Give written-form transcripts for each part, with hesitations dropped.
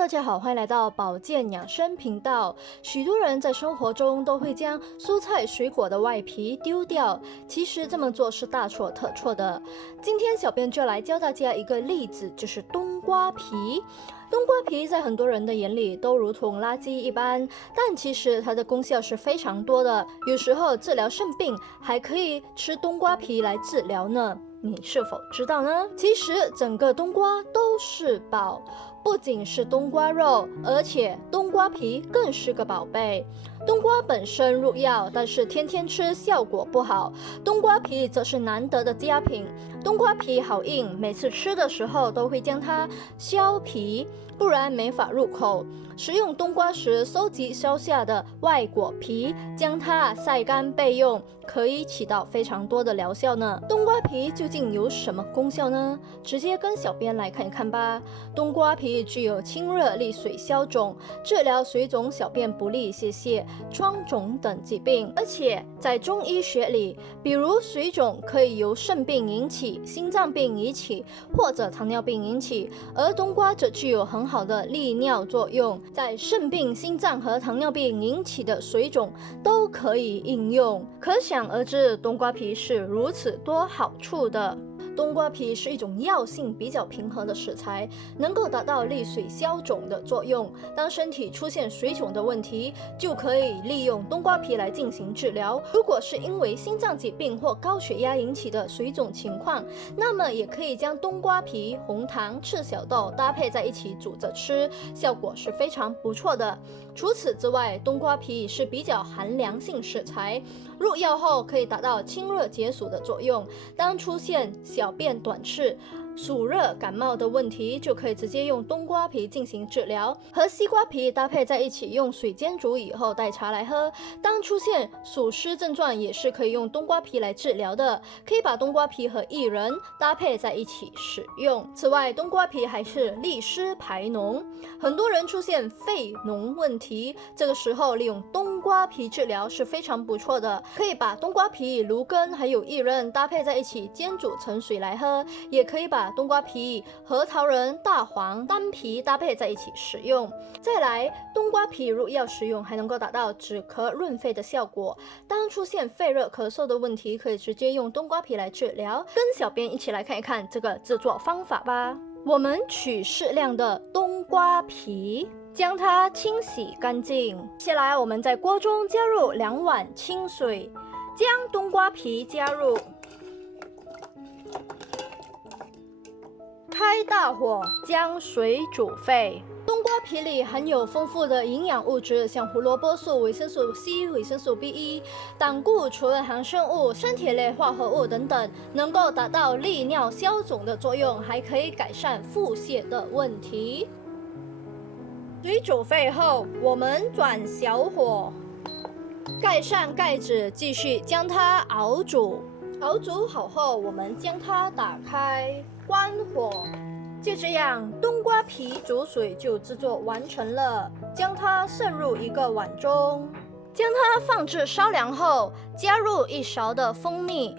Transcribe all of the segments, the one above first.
大家好，欢迎来到保健养生频道。许多人在生活中都会将蔬菜水果的外皮丢掉，其实这么做是大错特错的。今天小编就来教大家一个例子，就是冬瓜皮。冬瓜皮在很多人的眼里都如同垃圾一般，但其实它的功效是非常多的。有时候治疗肾病还可以吃冬瓜皮来治疗呢。你是否知道呢？其实整个冬瓜都是宝，不仅是冬瓜肉，而且冬瓜皮更是个宝贝。冬瓜本身入药，但是天天吃效果不好。冬瓜皮则是难得的佳品。冬瓜皮好硬，每次吃的时候都会将它削皮，不然没法入口。食用冬瓜时，收集削下的外果皮，将它晒干备用，可以起到非常多的疗效呢。冬瓜皮究竟有什么功效呢？直接跟小编来看一看吧。冬瓜皮具有清热利水消肿、治疗水肿、小便不利、泄泻、疮肿等疾病。而且在中医学里，比如水肿可以由肾病引起、心脏病引起或者糖尿病引起，而冬瓜则具有很好的利尿作用，在肾病、心脏和糖尿病引起的水肿都可以应用。可想而知，冬瓜皮是如此多好处的。冬瓜皮是一种药性比较平和的食材，能够达到利水消肿的作用。当身体出现水肿的问题，就可以利用冬瓜皮来进行治疗。如果是因为心脏疾病或高血压引起的水肿情况，那么也可以将冬瓜皮、红糖、赤小豆搭配在一起煮着吃，效果是非常不错的。除此之外，冬瓜皮是比较寒凉性食材，入药后可以达到清热解暑的作用。当出现小便短赤、暑热感冒的问题，就可以直接用冬瓜皮进行治疗，和西瓜皮搭配在一起，用水煎煮以后代茶来喝。当出现暑湿症状，也是可以用冬瓜皮来治疗的，可以把冬瓜皮和薏仁搭配在一起使用。此外，冬瓜皮还是利湿排脓，很多人出现肺脓问题，这个时候利用冬瓜皮治疗是非常不错的，可以把冬瓜皮、芦根还有薏仁搭配在一起煎煮成水来喝，也可以把冬瓜皮、核桃仁、大黄、丹皮搭配在一起使用。再来，冬瓜皮入药食用还能够达到止咳润肺的效果。当出现肺热咳嗽的问题，可以直接用冬瓜皮来治疗。跟小编一起来看一看这个制作方法吧。我们取适量的冬瓜皮，将它清洗干净。接下来我们在锅中加入2碗清水，将冬瓜皮加入，开大火将水煮沸。冬瓜皮里含有丰富的营养物质，像胡萝卜素、维生素 C、维生素 B1、胆固醇、含生物、三铁类化合物等等，能够达到利尿消肿的作用，还可以改善腹泻的问题。水煮沸后，我们转小火，盖上盖子，继续将它熬煮。熬煮好后，我们将它打开，关火。就这样，冬瓜皮煮水就制作完成了。将它盛入一个碗中，将它放置稍凉后，加入1勺的蜂蜜，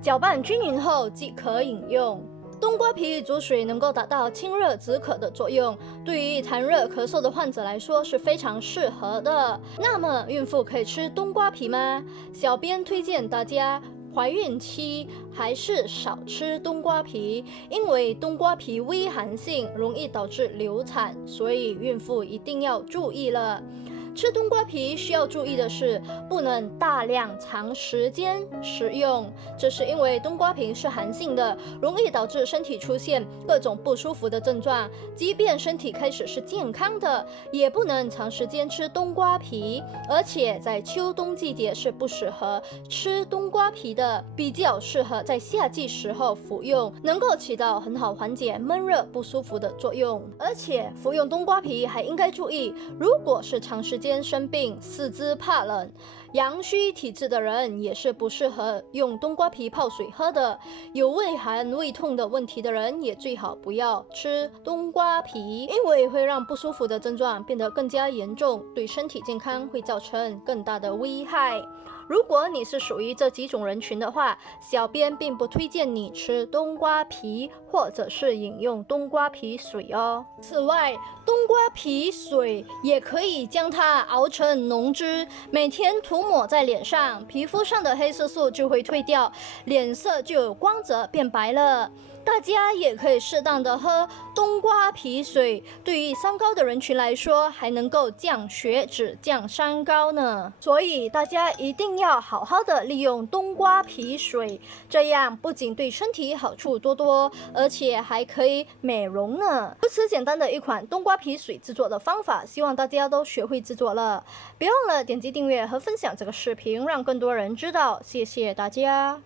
搅拌均匀后即可饮用。冬瓜皮煮水能够达到清热止渴的作用，对于痰热咳嗽的患者来说是非常适合的。那么，孕妇可以吃冬瓜皮吗？小编推荐大家怀孕期还是少吃冬瓜皮，因为冬瓜皮微寒性，容易导致流产，所以孕妇一定要注意了。吃冬瓜皮需要注意的是，不能大量长时间食用，这是因为冬瓜皮是寒性的，容易导致身体出现各种不舒服的症状。即便身体开始是健康的，也不能长时间吃冬瓜皮，而且在秋冬季节是不适合吃冬瓜皮的，比较适合在夏季时候服用，能够起到很好缓解闷热不舒服的作用。而且服用冬瓜皮还应该注意，如果是长时间生病、四肢怕冷、阳虚体质的人也是不适合用冬瓜皮泡水喝的。有胃寒、胃痛的问题的人也最好不要吃冬瓜皮，因为会让不舒服的症状变得更加严重，对身体健康会造成更大的危害。如果你是属于这几种人群的话，小编并不推荐你吃冬瓜皮或者是饮用冬瓜皮水哦。此外，冬瓜皮水也可以将它熬成浓汁，每天涂抹在脸上，皮肤上的黑色素就会退掉，脸色就有光泽变白了。大家也可以适当的喝冬瓜皮水，对于三高的人群来说，还能够降血脂、降三高呢。所以大家一定要好好的利用冬瓜皮水，这样不仅对身体好处多多，而且还可以美容呢。如此简单的一款冬瓜皮水制作的方法，希望大家都学会制作了。别忘了点击订阅和分享这个视频，让更多人知道。谢谢大家。